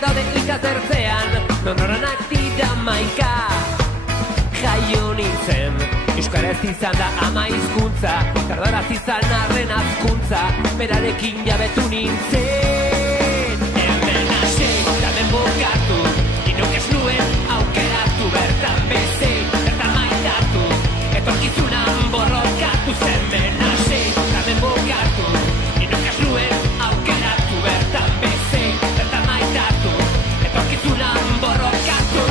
daude itazertzean, nonoranak dira maika. Jaio nintzen, euskaraz izan da ama hizkuntza, kardaraz izan arren azkuntza, berarekin jabetu nintzen. Hemen hasi, hemen bukatu, inok ez nuen aukeratu, bertan bezi, bertan maitatu, etorkizunan borrokatu. Hemen hasi, hemen bukatu, inok ez nuen aukeratu, bertan bezi, bertan maitatu, etorkizunan borrokatu.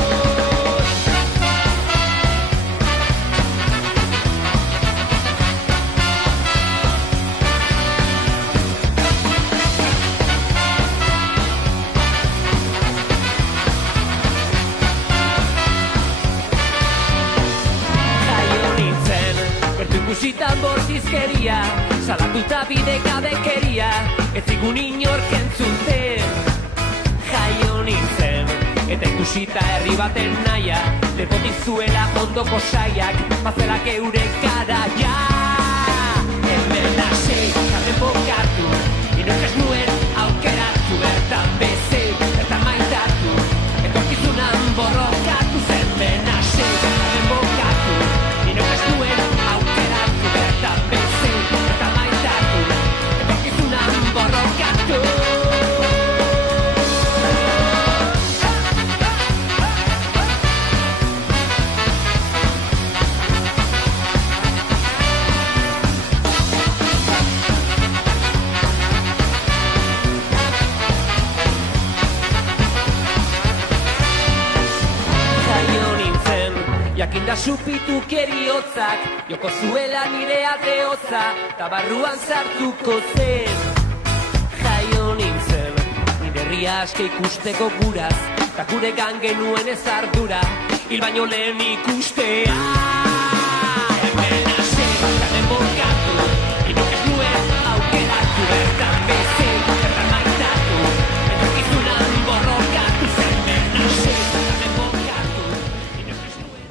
Ikusitan bortizkeria, salatuta bidekabekeria, ez zigun inork entzuten. Jaio nintzen, eta ikusita herri baten naia, lepotik zuela ondoko saiak, bazelak eurek garaia. Hemen hasi, hemen bokatu, inork ez nuen aukeratu, bertan bezi, bertan maitatu, etorkizunan borrokatu. Hemen hasi, hemen bokatu, inork ez nuen aukeratu, bertan bezi, bertan maitatu, etorkizunan borrokatu. Jakinda supitu keriotzak, joko zuela nire ateotza, ta barruan sartuko zen. Jaio nintzen, nire herria aske ikusteko guraz, ta gure genuen ez ardura, hil baino lehen ikustea. Hemen hasi, hemen bokatu, inok ez nuen aukeratu, bertan bezi, bertan maitatu, etorkizunan borrokatu. Hemen hasi, hemen bokatu, inok ez nuen.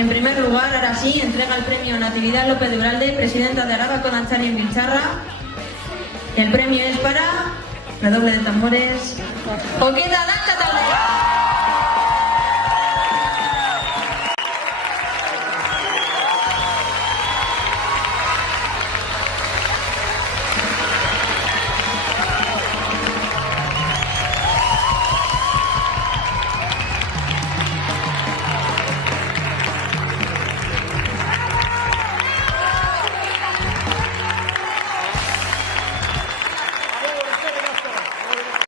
En primer lugar, ahora sí, entrega el premio Natividad López de Uralde, presidenta de Araba con Antzani en Biltzarra. El premio es para, redoble de tambores, Oqueta Danta.